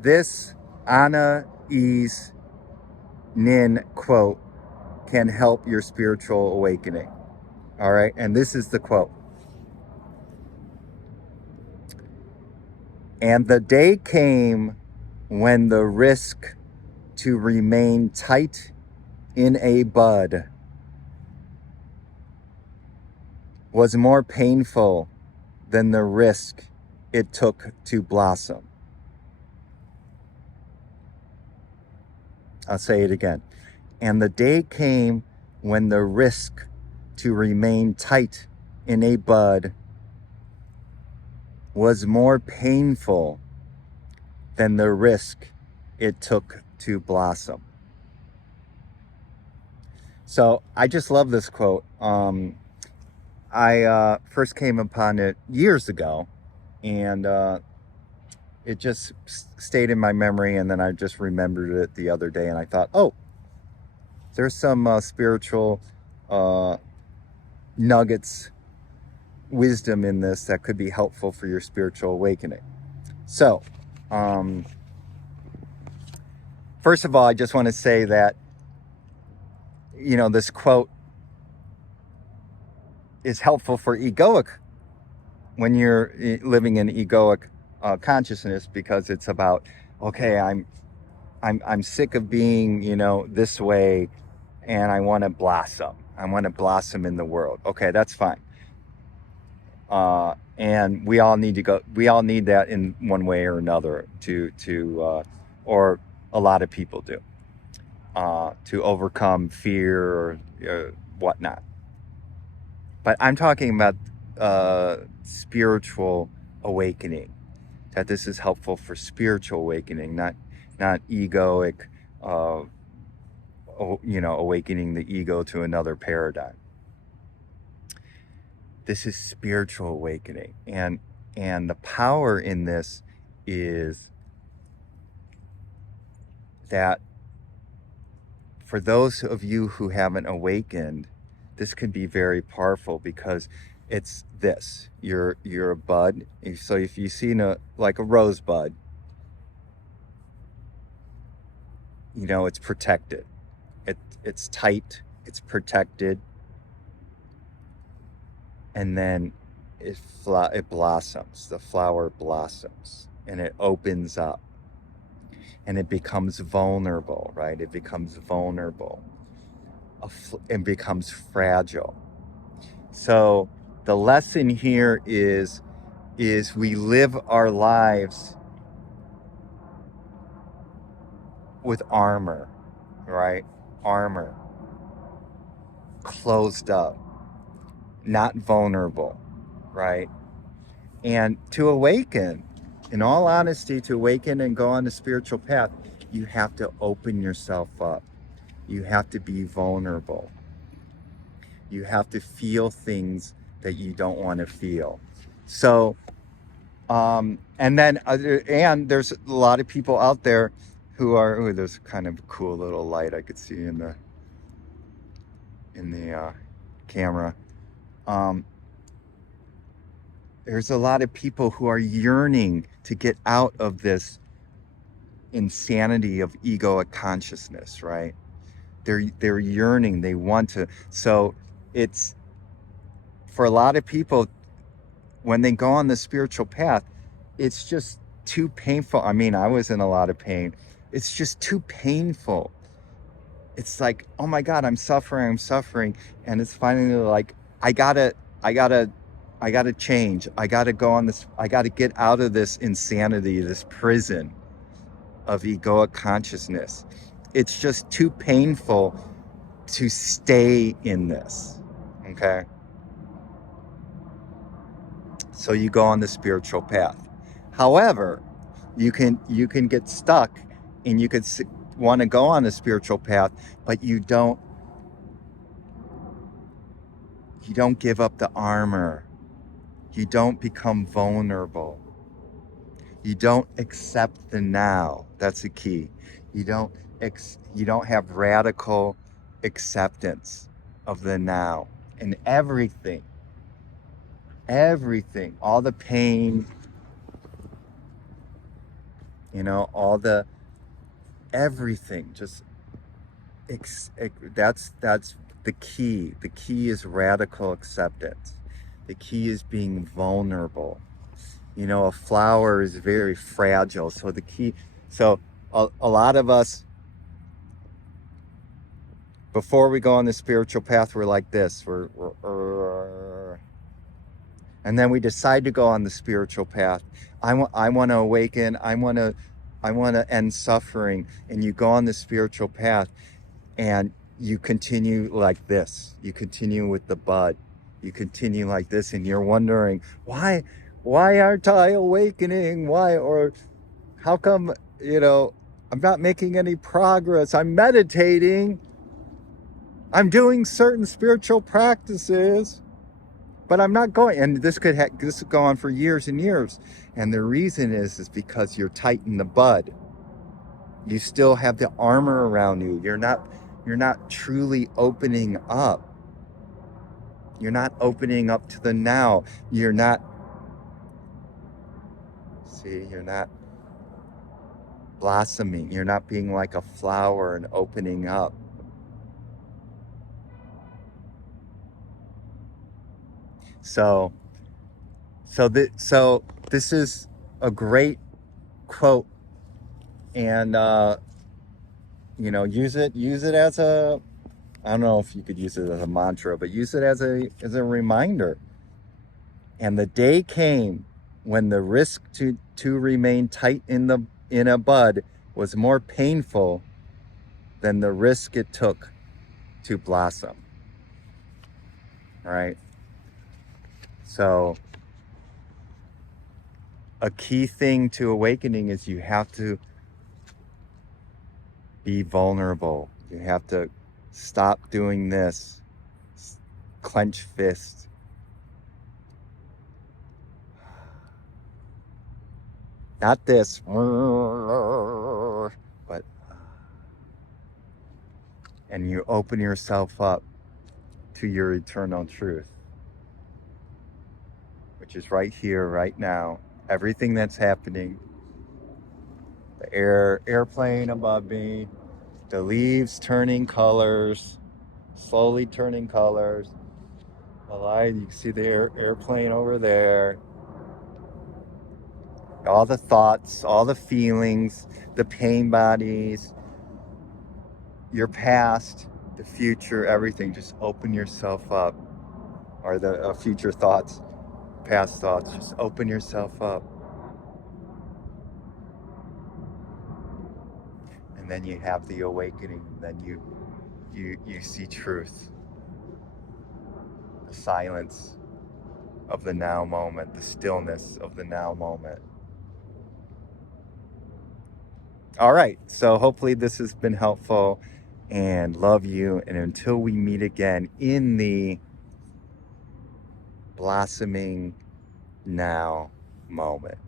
This Anais Nin quote can help your spiritual awakening. All right. And this is the quote. And the day came when the risk to remain tight in a bud was more painful than the risk it took to blossom. I'll say it again. And the day came when the risk to remain tight in a bud was more painful than the risk it took to blossom. So I just love this quote. I first came upon it years ago, and it just stayed in my memory, and then I just remembered it the other day, and I thought, oh, there's some spiritual nuggets, wisdom in this that could be helpful for your spiritual awakening. So, first of all, I just want to say that, this quote is helpful for egoic when you're living in egoic consciousness, because it's about, okay, I'm sick of being, this way, and I want to blossom. I want to blossom in the world. Okay, that's fine. And we all need that in one way or another or a lot of people do, to overcome fear or whatnot. But I'm talking about spiritual awakening, that this is helpful for spiritual awakening, not egoic, awakening the ego to another paradigm. This is spiritual awakening, and the power in this is that for those of you who haven't awakened, this can be very powerful, because it's this. You're a bud. So if you see like a rosebud, it's protected. It's tight. It's protected. And then it blossoms. The flower blossoms, and it opens up, and it becomes vulnerable, right? It becomes vulnerable. It becomes fragile. So the lesson here is we live our lives with armor, right? Armor. Closed up. Not vulnerable, right? And to awaken, in all honesty, to awaken and go on the spiritual path, you have to open yourself up. You have to be vulnerable. You have to feel things that you don't want to feel. So, and there's a lot of people out there who there's kind of a cool little light I could see in the camera. There's a lot of people who are yearning to get out of this insanity of egoic consciousness, right? They're yearning, they want to. So it's, for a lot of people, when they go on the spiritual path, it's just too painful. I mean, I was in a lot of pain. It's just too painful. It's like, oh my God, I'm suffering. And it's finally like, I gotta change. I gotta go on this. I gotta get out of this insanity, this prison of egoic consciousness. It's just too painful to stay in this. Okay. So you go on the spiritual path. However, you can get stuck, and you could want to go on the spiritual path, but you don't give up the armor. You don't become vulnerable. You don't accept the now. That's the key. You don't have radical acceptance of the now, and everything, all the pain, all the everything, just that's the key. The key is radical acceptance. The key is being vulnerable. A flower is very fragile. So the key, so a lot of us, before we go on the spiritual path, we're like this. And then we decide to go on the spiritual path. I want to awaken. I want to end suffering. And you go on the spiritual path, and you continue like this. You continue with the bud. You continue like this, and you're wondering, why aren't I awakening? Why, or how come, I'm not making any progress? I'm meditating. I'm doing certain spiritual practices, but I'm not going. And this could go on for years and years. And the reason is because you're tight in the bud. You still have the armor around you. You're not truly opening up. You're not opening up to the now. You're not blossoming. You're not being like a flower and opening up. So this is a great quote, and use it as a, I don't know if you could use it as a mantra, but use it as a reminder. And the day came when the risk to remain tight in a bud was more painful than the risk it took to blossom. Right? So a key thing to awakening is you have to be vulnerable. You have to stop doing this, clench fist. Not this, but, and you open yourself up to your eternal truth, which is right here, right now. Everything that's happening, the airplane above me, the leaves turning colors, slowly turning colors. The light, you can see the airplane over there. All the thoughts, all the feelings, the pain bodies, your past, the future, everything. Just open yourself up. Or the future thoughts, past thoughts. Just open yourself up. And then you have the awakening. Then you see truth. The silence of the now moment. The stillness of the now moment. All right. So hopefully this has been helpful, and love you. And until we meet again in the blossoming now moment.